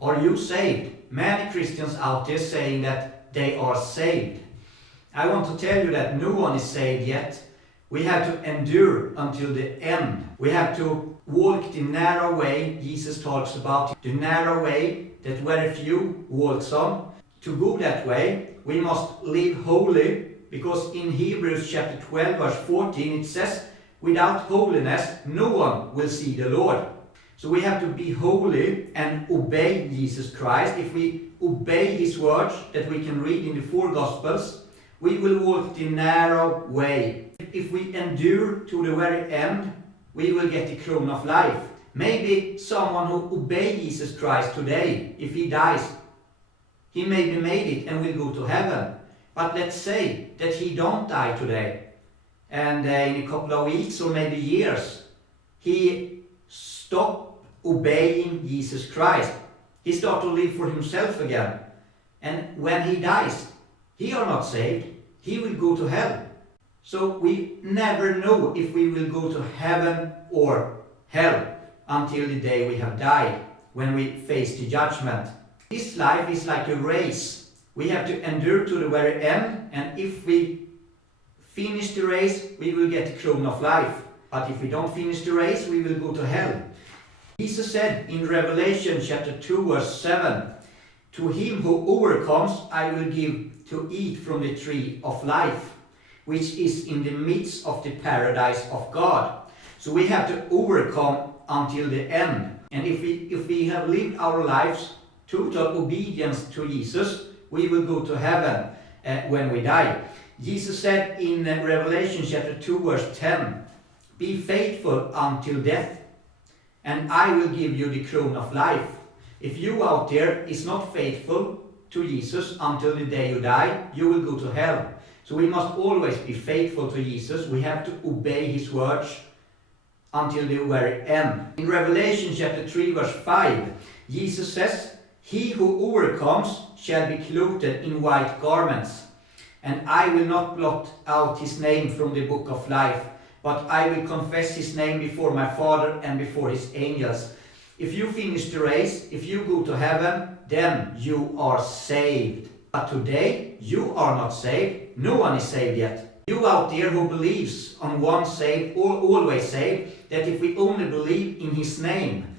Are you saved? Many Christians out there saying that they are saved. I want to tell you that no one is saved yet. We have to endure until the end. We have to walk the narrow way Jesus talks about, the narrow way that very few walks on. To go that way, we must live holy, because in Hebrews chapter 12 verse 14 it says, without holiness no one will see the Lord. So we have to be holy and obey Jesus Christ. If we obey His words that we can read in the four Gospels, we will walk the narrow way. If we endure to the very end, we will get the crown of life. Maybe someone who obeys Jesus Christ today, if he dies, he maybe made it and will go to heaven. But let's say that he don't die today, and in a couple of weeks or maybe years, he stop obeying Jesus Christ. He start to live for himself again. And when he dies, he are not saved. He will go to hell. So we never know if we will go to heaven or hell until the day we have died, when we face the judgment. This life is like a race. We have to endure to the very end, and if we finish the race, we will get the crown of life. But if we don't finish the race, we will go to hell. Jesus said in Revelation chapter 2 verse 7, to him who overcomes I will give to eat from the tree of life, which is in the midst of the paradise of God. So we have to overcome until the end. And if we have lived our lives total obedience to Jesus, we will go to heaven when we die. Jesus said in Revelation chapter 2 verse 10, be faithful until death, and I will give you the crown of life. If you out there is not faithful to Jesus until the day you die, you will go to hell. So we must always be faithful to Jesus. We have to obey His words until the very end. In Revelation chapter 3 verse 5, Jesus says, he who overcomes shall be clothed in white garments, and I will not blot out his name from the book of life, but I will confess his name before my Father and before his angels. If you finish the race, if you go to heaven, then you are saved. But today, you are not saved. No one is saved yet. You out there who believes on one saved or always saved, that if we only believe in his name,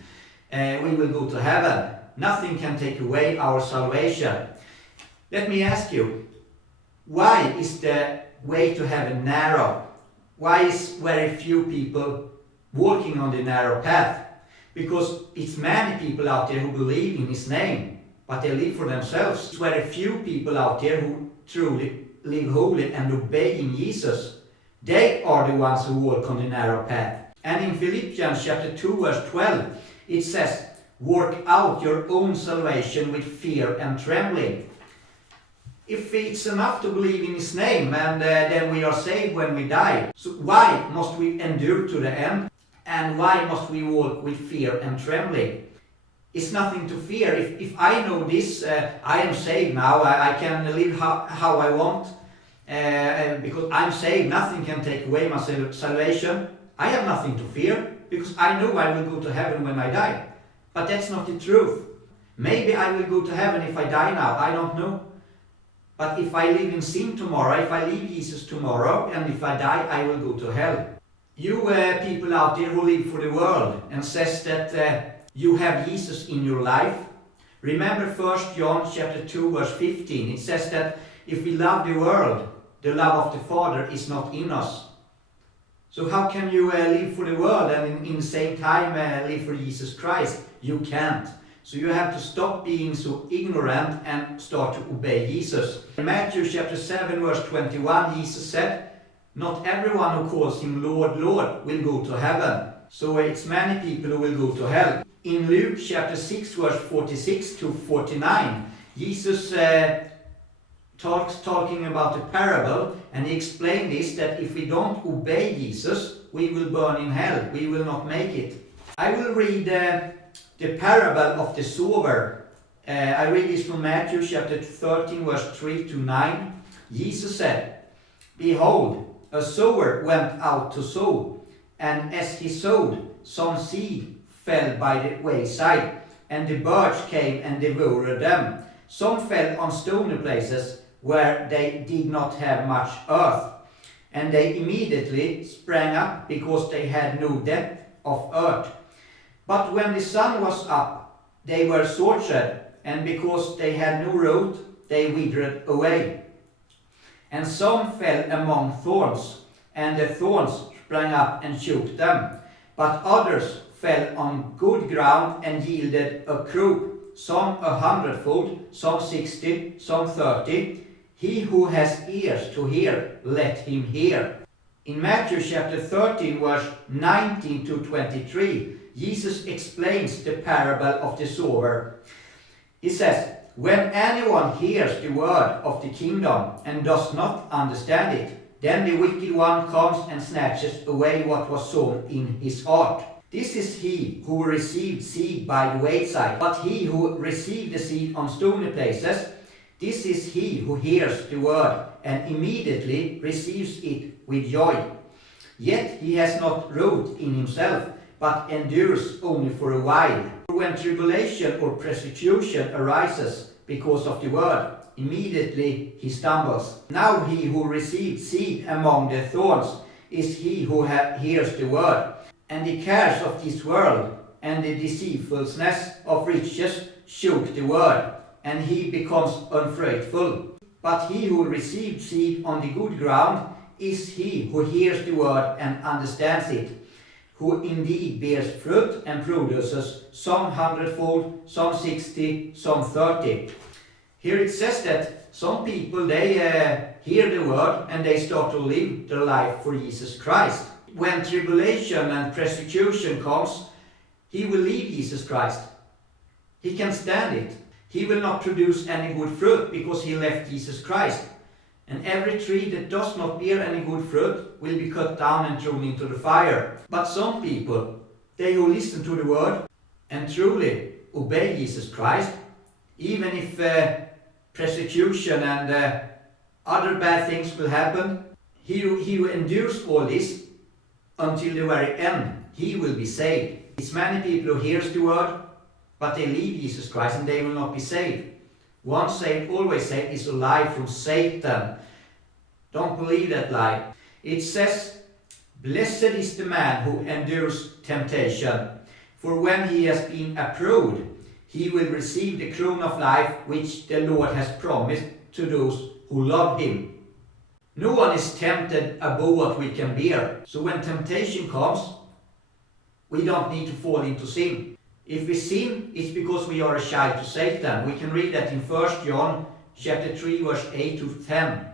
we will go to heaven. Nothing can take away our salvation. Let me ask you, why is the way to heaven narrow? Why is very few people walking on the narrow path? Because it's many people out there who believe in his name, but they live for themselves. It's very few people out there who truly live holy and obeying Jesus. They are the ones who walk on the narrow path. And in Philippians chapter 2 verse 12, it says, work out your own salvation with fear and trembling. If it's enough to believe in his name, and then we are saved when we die, so why must we endure to the end? And why must we walk with fear and trembling? It's nothing to fear. If I know this, I am saved now, I can live how I want, because I'm saved, nothing can take away my salvation. I have nothing to fear, because I know I will go to heaven when I die. But that's not the truth. Maybe I will go to heaven if I die now, I don't know. But if I live in sin tomorrow, if I leave Jesus tomorrow, and if I die, I will go to hell. You people out there who live for the world and says that you have Jesus in your life, remember 1 John chapter 2 verse 15. It says that if we love the world, the love of the Father is not in us. So how can you live for the world and in the same time live for Jesus Christ? You can't. So you have to stop being so ignorant and start to obey Jesus. In Matthew chapter 7 verse 21, Jesus said, not everyone who calls him Lord, Lord will go to heaven. So it's many people who will go to hell. In Luke chapter 6 verse 46 to 49, Jesus talking about a parable, and he explained this, that if we don't obey Jesus, we will burn in hell. We will not make it. I will read the parable of the sower. I read this from Matthew chapter 13 verse 3 to 9. Jesus said, behold, a sower went out to sow, and as he sowed, some seed fell by the wayside, and the birds came and devoured them. Some fell on stony places where they did not have much earth, and they immediately sprang up because they had no depth of earth. But when the sun was up, they were tortured, and because they had no root, they withered away. And some fell among thorns, and the thorns sprang up and choked them. But others fell on good ground and yielded a crop, some 100-fold, some 60, some 30. He who has ears to hear, let him hear. In Matthew chapter 13, verse 19 to 23, Jesus explains the parable of the sower. He says, "When anyone hears the word of the kingdom and does not understand it, then the wicked one comes and snatches away what was sown in his heart. This is he who received seed by the wayside, but he who received the seed on stony places, this is he who hears the word and immediately receives it with joy. Yet he has not root in himself, but endures only for a while. When tribulation or persecution arises because of the word, immediately he stumbles. Now he who received seed among the thorns is he who hears the word, and the cares of this world and the deceitfulness of riches choke the word, and he becomes unfruitful. But he who received seed on the good ground is he who hears the word and understands it, who indeed bears fruit and produces some 100-fold, some 60, some 30. Here it says that some people, they hear the word and they start to live their life for Jesus Christ. When tribulation and persecution comes, he will leave Jesus Christ. He can't stand it. He will not produce any good fruit because he left Jesus Christ. And every tree that does not bear any good fruit will be cut down and thrown into the fire. But some people, they who listen to the word and truly obey Jesus Christ, even if persecution and other bad things will happen, he who endures all this until the very end, he will be saved. It's many people who hears the word, but they leave Jesus Christ and they will not be saved. Once saved, always saved is a lie from Satan. Don't believe that lie. It says, "Blessed is the man who endures temptation, for when he has been approved, he will receive the crown of life which the Lord has promised to those who love him." No one is tempted above what we can bear. So when temptation comes, we don't need to fall into sin. If we sin, it's because we are a child to Satan. We can read that in 1 John chapter 3, verse 8 to 10.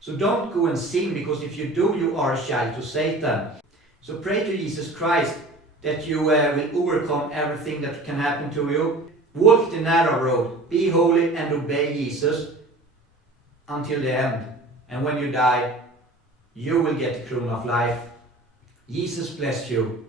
So don't go and sin, because if you do, you are a child to Satan. So pray to Jesus Christ that you will overcome everything that can happen to you. Walk the narrow road, be holy and obey Jesus until the end. And when you die, you will get the crown of life. Jesus bless you.